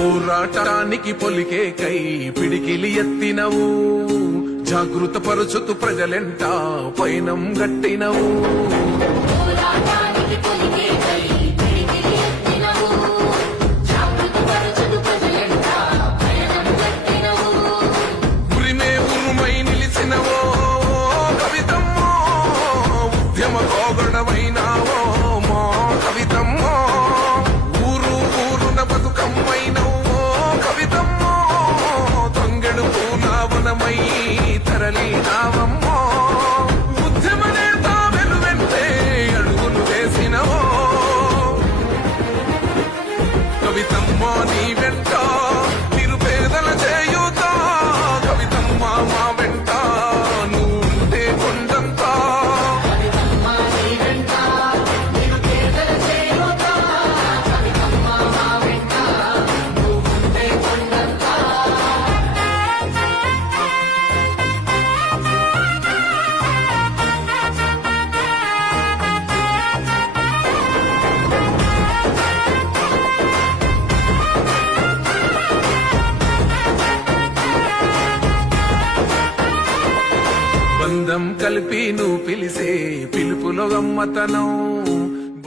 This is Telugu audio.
పోరాటానికి పొలికే కై పిడికిలి ఎత్తినవు, జాగృత పరుచుతు ప్రజలెంట పైనం గట్టినవు. ఉరిమే ఉరుమై నిలిచినవో కవితమ్మో, ఉద్యమ కోగడమైనావో మా కవితమ్మో, ఊరు ఊరున బతుకమ్మైనవో కవితమ్మో, తంగెడు పూలావనమై తరలినావమ్మో. ఉద్యమ నేత వెలువెంటే అడుగులు వేసినవో కవితమ్మో నీ వెంట నిరుపేదల చేయూత, కవితమ్మ మా వెంట నువ్వుంటే కొండంతా. బంధం కలిపి నువ్వు పిలిసే పిలుపులో గమ్మతనం,